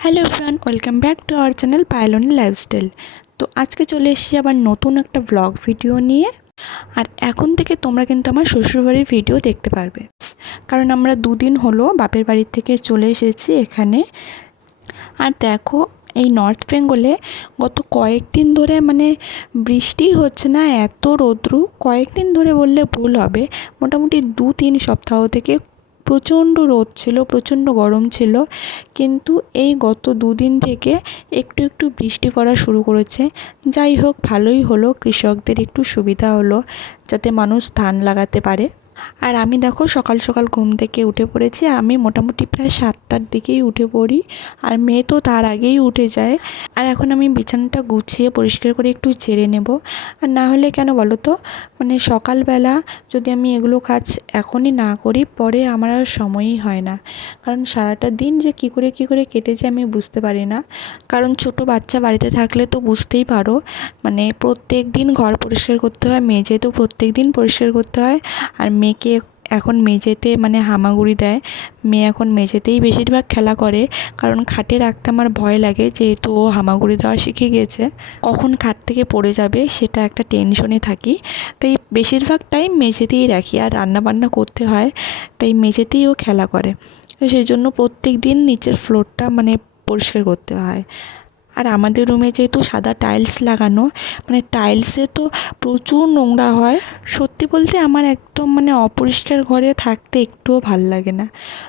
Hello everyone, welcome back to our channel পায়েলনি lifestyle. তো আজকে চলে এসেছি আবার নতুন একটা ব্লগ ভিডিও নিয়ে। আর এখন থেকে তোমরা কিন্তু আমার শ্বশুরবাড়ির ভিডিও দেখতে পারবে, কারণ আমরা দুদিন হলো বাপের বাড়ির থেকে চলে এসেছি এখানে। আর দেখো, এই নর্থ বেঙ্গলে গত কয়েকদিন ধরে বৃষ্টি হচ্ছে না, এত রৌদ্র। কয়েকদিন ধরে বললে ভুল হবে, মোটামুটি 2-3 সপ্তাহ থেকে প্রচণ্ড রোদ ছিল, প্রচণ্ড গরম ছিল। কিন্তু এই গত দুদিন থেকে একটু একটু বৃষ্টি পড়া শুরু করেছে। যাই হোক, ভালোই হলো, কৃষকদের একটু সুবিধা হলো, যাতে মানুষ ধান লাগাতে পারে। আর আমি দেখো সকাল সকাল ঘুম থেকে উঠে পড়েছি। আর আমি মোটামুটি প্রায় 7টার দিকেই উঠে পড়ি, আর মেয়ে তো তার আগেই উঠে যায়। আর এখন আমি বিছানাটা গুছিয়ে পরিষ্কার করে একটু ঝেড়ে নেব। আর না হলে কেন বলো তো, সকালবেলা যদি আমি এগুলো কাজ এখনই না করি, পরে আমার আর সময়ই হয় না। কারণ সারাটা দিন যে কী করে কেটে যায় আমি বুঝতে পারি না। কারণ ছোট বাচ্চা বাড়িতে থাকলে তো বুঝতেই পারো, প্রত্যেক দিন ঘর পরিষ্কার করতে হয়, মেঝে তো প্রত্যেক দিন পরিষ্কার করতে হয়। আর মেয়েকে এখন মেঝেতে হামাগুড়ি দেয়। মেয়ে এখন মেঝেতেই বেশিরভাগ খেলা করে, কারণ খাটে রাখতে আমার ভয় লাগে, যেহেতু ও হামাগুড়ি দেওয়া শিখে গিয়েছে। কখন খাট থেকে পড়ে যাবে সেটা একটা টেনশনে থাকি, তাই বেশিরভাগ টাইম মেঝেতেই রাখি। আর রান্না বান্না করতে হয়, তাই মেঝেতেই ও খেলা করে। তো সেই জন্য প্রত্যেক দিন নিচের ফ্লোরটা পরিষ্কার করতে হয়। আর আমাদের রুমে যেহেতু সাদা টাইলস লাগানো, টাইলসে তো প্রচুর নোংরা হয়। সত্যি বলতে আমার একদম অপরিষ্কার ঘরে থাকতে একটুও ভাল লাগে না।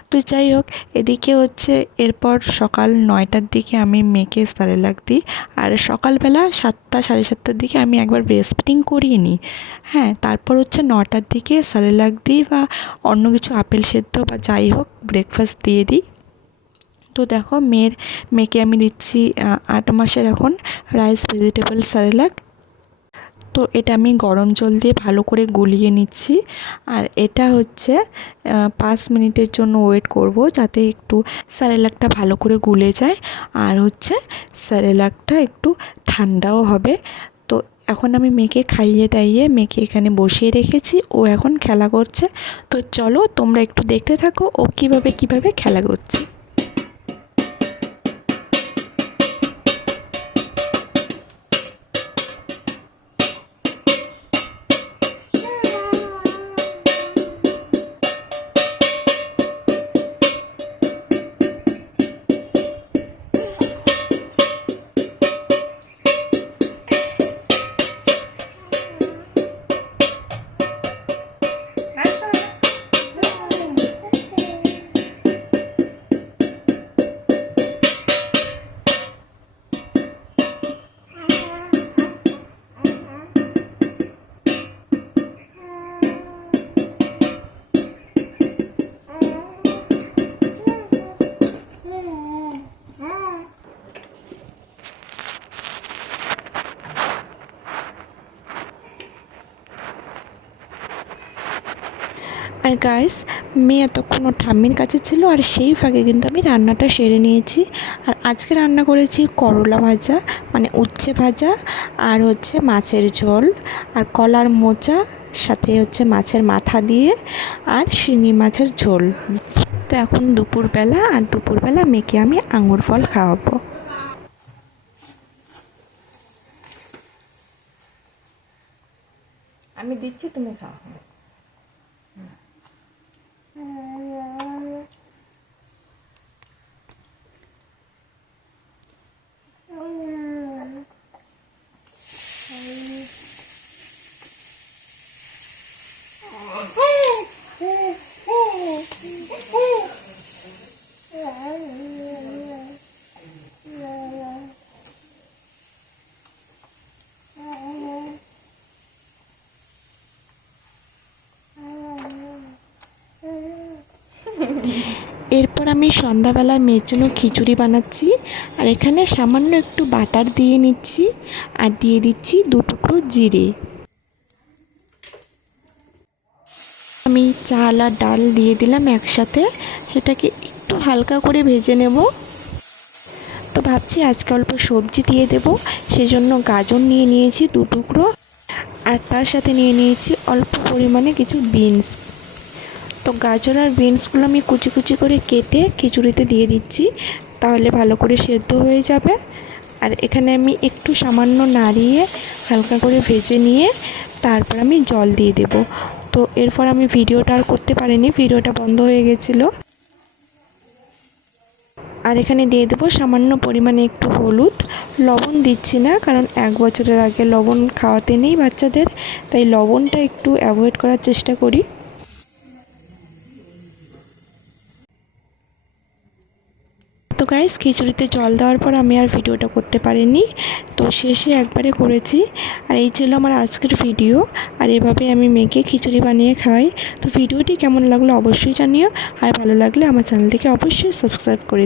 তো যাই হোক, এদিকে হচ্ছে এরপর সকাল 9টার দিকে আমি মেয়েকে সেরেলাক দিই। আর সকালবেলা 7টা সাড়ে 7টার দিকে আমি একবার ব্রেস্ট ফিডিং করিয়ে নিই। হ্যাঁ, তারপর হচ্ছে 9টার দিকে সেরেলাক দিই, বা অন্য কিছু আপেল সেদ্ধ বা যাই হোক ব্রেকফাস্ট দিয়ে দিই। তো দেখো, মেয়েকে আমি দিচ্ছি 8 মাসের এখন রাইস ভেজিটেবল সেরেলাক। তো এটা আমি গরম জল দিয়ে ভালো করে গুলিয়ে নিচ্ছি। আর এটা হচ্ছে 5 মিনিটের জন্য ওয়েট করব, যাতে একটু সেরেলাকটা ভালো করে গুলে যায়। আর হচ্ছে সেরেলাকটা একটু ঠান্ডাও হবে। তো এখন আমি মেয়েকে খাইয়ে দাইয়ে মেয়েকে এখানে বসিয়ে রেখেছি, ও এখন খেলা করছে। তো চলো তোমরা একটু দেখতে থাকো ও কীভাবে খেলা করছে। আর গাইস, মেয়ে এতক্ষণ ওর ঠাম্মির কাছে ছিল, আর সেই ফাঁকে কিন্তু আমি রান্নাটা সেরে নিয়েছি। আর আজকে রান্না করেছি করলা ভাজা, উচ্ছে ভাজা, আর হচ্ছে মাছের ঝোল, আর কলার মোচা, সাথে হচ্ছে মাছের মাথা দিয়ে, আর শিঙি মাছের ঝোল। তো এখন দুপুরবেলা, আর দুপুরবেলা মেয়েকে আমি আঙুর ফল খাওয়াবো। আমি দিচ্ছি, তুমি খাও। এরপর আমি সন্ধ্যাবেলা মেয়ের জন্য খিচুড়ি বানাচ্ছি। আর এখানে সামান্য একটু বাটার দিয়ে নিচ্ছি, আর দিয়ে দিচ্ছি 2 টুকরো জিরে। আমি চাল আর ডাল দিয়ে দিলাম একসাথে, সেটাকে একটু হালকা করে ভেজে নেব। তো ভাবছি আজকে অল্প সবজি দিয়ে দেব, সেজন্য গাজর নিয়ে নিয়েছি 2 টুকরো, আর তার সাথে নিয়ে নিয়েছি অল্প পরিমাণে কিছু বিনস। তো গাজর আর বিনসগুলো আমি কুচি কুচি করে কেটে খিচুড়িতে দিয়ে দিচ্ছি। তাহলে ভালো করে সেদ্ধ হয়ে যাবে। আর এখানে আমি একটু সামান্য নাড়িয়ে হালকা করে ভেজে নিয়ে তারপর আমি জল দিয়ে দেব। তো এরপর আমি ভিডিওটা আর করতে পারিনি, ভিডিওটা বন্ধ হয়ে গেছিলো। আর এখানে দিয়ে দেবো সামান্য পরিমাণে একটু হলুদ। লবণ দিচ্ছি না, কারণ 1 বছরের আগে লবণ খাওয়াতে নেই বাচ্চাদের, তাই লবণটা একটু অ্যাভয়েড করার চেষ্টা করি। তো গাইস, খিচুড়িতে জল দেওয়ার পর আমি আর ভিডিওটা করতে পারিনি, তো শেষে একবারে করেছি। আর এই ছিল আমার আজকের ভিডিও। আর এভাবে আমি মেয়েকে খিচুড়ি বানিয়ে খাওয়াই। তো ভিডিওটি কেমন লাগলো অবশ্যই জানিও, আর ভালো লাগলে আমার চ্যানেলটিকে অবশ্যই সাবস্ক্রাইব করে